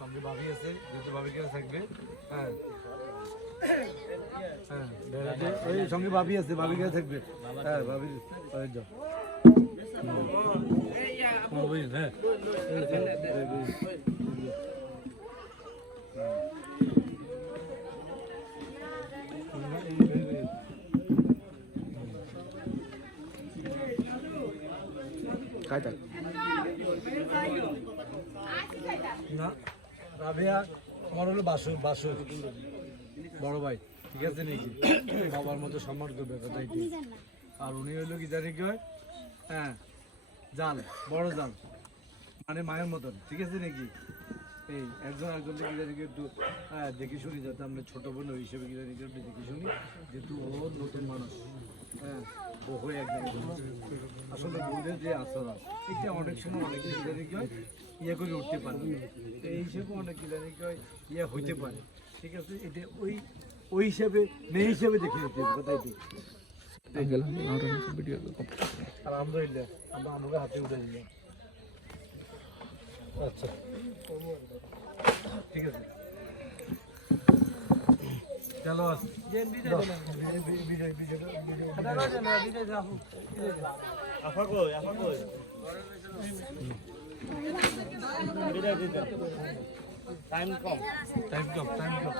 সঙ্গে ভাবি আছে, যেহেতু ভাবি কেউ থাকবে। হ্যাঁ হ্যাঁ, ওই সঙ্গে ভাবি আছে, ভাবি কেউ থাকবে। হ্যাঁ ভাবি যাও। হ্যাঁ খাই থাক না। রাবেয়া আমার হলো বাসুর, বাসুর বড় ভাই, ঠিক আছে নাকি? বাবার মতো সম্মান করবে কথা এটি। আর উনি হইলো কি জানি কি হয়, হ্যাঁ জাল, বড় জাল, মানে মায়ের মতন, ঠিক আছে নাকি? এই একজন একজন কি জানি একটু হ্যাঁ দেখি শুনি, যাতে আমরা ছোটো বোন ওই হিসেবে কি জানি একটু দেখি শুনি, যেহেতু ও নতুন মানুষ। হ্যাঁ ও হয়ে একদম আসলে বোনের যে আচরণ, এটা অনেক সময় অনেকে কি জানি কি হয় ইয়ে করে উঠতে পারে, এই হিসেবে অনেক কি জানি কি হয় ইয়ে হইতে পারে, ঠিক আছে? এটা ওই ওই হিসাবে মেয়ে হিসেবে দেখে নিতে হবে কথাই ঠিক। আলহামদুলিল্লাহ আমরা আমাকে হাতে উঠে দিলাম। আচ্ছা ঠিক আছে, চলো টাইম কম, টাইম কম, টাইম কম,